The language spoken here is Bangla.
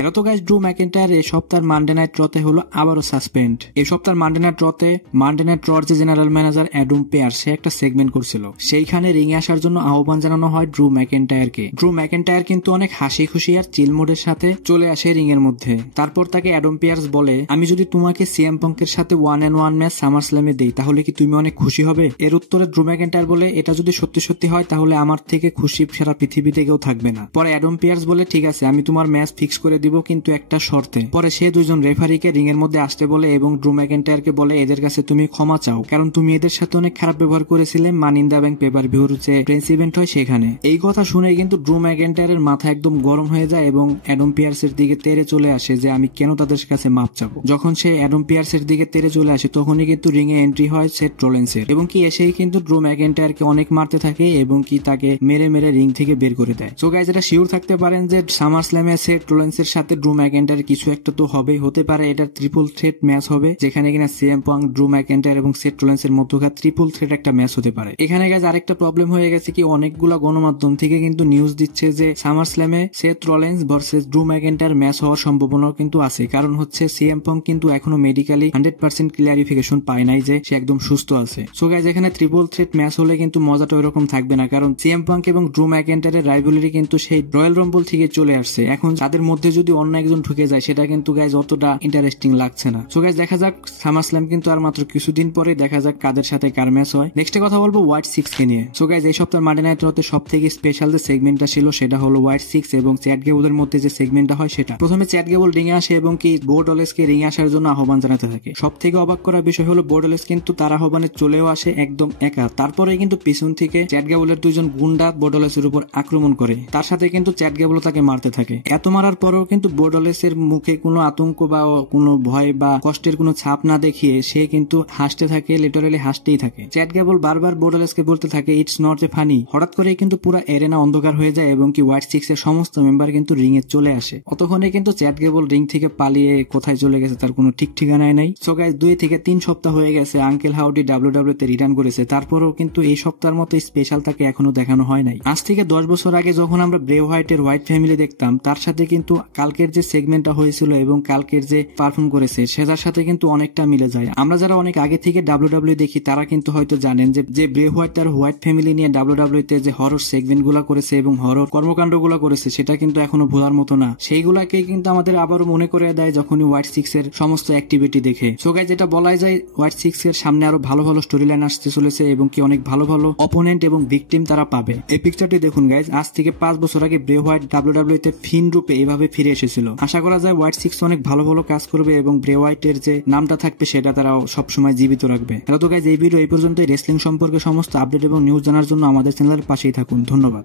হ্যালো তো গাইস, ড্রু ম্যাকিন্টায়ার এই সপ্তাহের মানডে নাইট রতে হলো আবারও সাসপেন্ড। এই সপ্তাহের মানডে নাইট রতে মানডে নাইট রর যে জেনারেল ম্যানেজার অ্যাডাম পেয়ার সে একটা সেগমেন্ট করছিল, সেইখানে রিংয়ে আসার জন্য আহ্বান জানানো হয় ড্রু ম্যাকিন্টায়ারকে। ড্রু ম্যাকিন্টায়ার কিন্তু অনেক হাসি খুশি আর চিল মোডের সাথে চলে আসে রিং এর মধ্যে। তারপর তাকে অ্যাডাম পেয়ার্স বলে, আমি যদি তোমাকে সিএম পাঙ্কের সাথে 1-on-1 ম্যাচ সামার স্ল্যামে দেই তাহলে কি তুমি অনেক খুশি হবে? এর উত্তরে ড্রু ম্যাকিন্টায়ার বলে, এটা যদি সত্যি সত্যি হয় তাহলে আমার থেকে খুশি সারা পৃথিবীতে কেউ থাকবে না। পরে অ্যাডাম পেয়ার্স বলে, ঠিক আছে আমি তোমার ম্যাচ ফিক্স করে দিব, কিন্তু একটা শর্তে। পরে সে দুইজন রেফারিকে রিং এর মধ্যে আসতে বলে এবং ড্রু ম্যাকিন্টায়ারকে বলে এদের কাছে তুমি ক্ষমা চাও, কারণ তুমি এদের সাথে অনেক খারাপ ব্যবহার করেছিলে মান ইন দা ব্যাংক পেপার ভিউর যে প্রেস ইভেন্ট হয় সেখানে। এই কথা শুনে কিন্তু ড্রু ম্যাকিন্টায়ারের মাথা একদম গরম হয়ে যায় এবং অ্যাডাম পিয়ার্সের দিকে তেড়ে চলে আসে যে আমি কেন তাদের কাছে মাপ চাবো। যখন সে অ্যাডাম পিয়ার্সের দিকে তেড়ে চলে আসে তখনই কিন্তু রিং এ এন্ট্রি হয় সেথ রোলিন্সের, এবং কি এসেই কিন্তু ড্রু ম্যাকিন্টায়ারকে অনেক মারতে থাকে এবং কি তাকে মেরে মেরে রিং থেকে বের করে দেয়। সো গাইস, এটা শিওর থাকতে পারেন যে সামার স্ল্যামে সেথ রোলিন্সের সাথে ড্রু ম্যাকিন্টায়ার কিছু একটা তো হবেই, হতে পারে এটা ট্রিপল থ্রেট ম্যাচ হবে, যেখানে কিনা সিএম পাঙ্ক, ড্রু ম্যাকিন্টায়ার এবং সেথ রোলিন্সের মধ্যকার ট্রিপল থ্রেট একটা ম্যাচ হতে পারে। এখানে গাইস আরেকটা প্রবলেম হয়ে গেছে কি, অনেকগুলা গণমাধ্যম থেকে কিন্তু নিউজ দিচ্ছে যে সামার স্ল্যামে Seth Rollins versus Drew McIntyre match হওয়ার সম্ভাবনা কিন্তু আছে, কারণ হচ্ছে সিএম পাঙ্ক কিন্তু এখনো মেডিকেলি 100% ক্লিয়ারিফিকেশন পায় নাই যে সে একদম সুস্থ আছে। সো গাইস, এখানে ট্রিপল থ্রেট ম্যাচ হলে কিন্তু মজাটা ওইরকম থাকবে না, কারণ সিএম পাঙ্ক এবং ড্রু ম্যাকিন্টায়ারের রাইভালরি কিন্তু সেই রয়্যাল রাম্বল থেকে চলে আসছে। এখন তাদের মধ্যে যদি অন্য একজন ঢুকে যায় সেটা কিন্তু গাইস অতটা ইন্টারেস্টিং লাগছে না। সো গাইস, দেখা যাক সামার স্ল্যাম কিন্তু আর মাত্র কিছুদিন পরে, দেখা যাক কাদের সাথে কার ম্যাচ হয়। নেক্সট কথা বলবো হোয়াইট সিক্স কে নিয়ে। সো গাইস, এই সপ্তাহের মানডে নাইট রতে সব থেকে স্পেশাল যে সেগমেন্টটা ছিল সেটা হলো হোয়াইট সিক্স এবং চ্যাট গেবলের মধ্যে যে সেগমেন্টটা হয় সেটা। প্রথমে চ্যাট গেবল রিংয়ে আসে এবং কি বো ডলেসকে রিংয়ে আসার জন্য আহ্বান জানাতে থাকে। সব থেকে অবাক করার বিষয় হলো বো ডলেস কিন্তু তার আহ্বানে চলেও আসে একদম একা। তারপরে কিন্তু পিছন থেকে চ্যাট গেবলের দুইজন গুন্ডা বো ডলেসের উপর আক্রমণ করে, তার সাথে কিন্তু চ্যাট গেবল তাকে মারতে থাকে। এত মারার পরেও কিন্তু বো ডলেসের মুখে কোনো আতঙ্ক বা কোনো ভয় বা কষ্টের কোনো ছাপ না দেখিয়ে সে কিন্তু হাসতে থাকে, লিটারালি হাসতেই থাকে। চ্যাট গেবল বারবার বো ডলেসকে বলতে থাকে ইটস নট এ ফানি। হঠাৎ করে কিন্তু পুরো এরেনা অন্ধকার হয়ে যায় এবং কি হোয়াইট সিক্স এর সমস্ত মেম্বার কিন্তু রিং এ চলে আসে। অতক্ষণে কিন্তু চ্যাট গেবল রিং থেকে পালিয়ে কোথায় চলে গেছে তার কোনো ঠিক ঠিকানায় নাই। সো গাইস, 2 থেকে 3 সপ্তাহ হয়ে গেছে আঙ্কেল হাউডি ডাব্লিউডাব্লিউ তে রিটার্ন করেছে, তারপরেও কিন্তু এই সপ্তাহের মতো স্পেশাল তাকে এখনো দেখানো হয় নাই। আজ থেকে 10 বছর আগে যখন আমরা ব্রে হোয়াইটের হোয়াইট ফ্যামিলি দেখতাম, তার সাথে কিন্তু কালকের যে সেগমেন্টটা হয়েছিল এবং কালকের যে পারফর্ম করেছে সেটার সাথে কিন্তু অনেকটা মিলে যায়। আমরা যারা অনেক আগে থেকে ডাব্লিউডাব্লিউ দেখি তারা কিন্তু হয়তো জানেন যে ব্রে হোয়াইট তার হোয়াইট ফ্যামিলি নিয়ে ডাব্লিউডাব্লিউ তে যে হরর সেগমেন্ট গুলা করেছে এবং হরর কর্মকাণ্ড গুলা করেছে সেটা কিন্তু এখনো ভোলার মতো না। সেইগুলাকে কিন্তু আমাদের আবারও মনে করে দেয় যখনই হোয়াইট সিক্স এর সমস্ত অ্যাক্টিভিটি দেখে। সো গাইস, যেটা বলাই যায় হোয়াইট সিক্স এর সামনে আরো ভালো ভালো স্টোরি লাইন আসতে চলেছে এবং কি অনেক ভালো ভালো অপোনেন্ট এবং ভিকটিম তারা পাবে। এই পিকচারটি দেখুন গাইস, আজ থেকে 5 বছর আগে ব্রে হোয়াইট ডাব্লিউডাব্লিউ তে ফিন রূপে এইভাবে ফিরে এসেছিল। আশা করা যায় হোয়াইট সিক্স অনেক ভালো ভালো কাজ করবে এবং ব্রে হোয়াইটের যে নামটা থাকবে সেটা তারা সবসময় জীবিত রাখবে। হ্যালো তো গাইস, এই ভিডিও এই পর্যন্ত। রেসলিং সম্পর্কে সমস্ত আপডেট এবং নিউজ জানার জন্য আমাদের চ্যানেলের পাশেই থাকুন। ধন্যবাদ।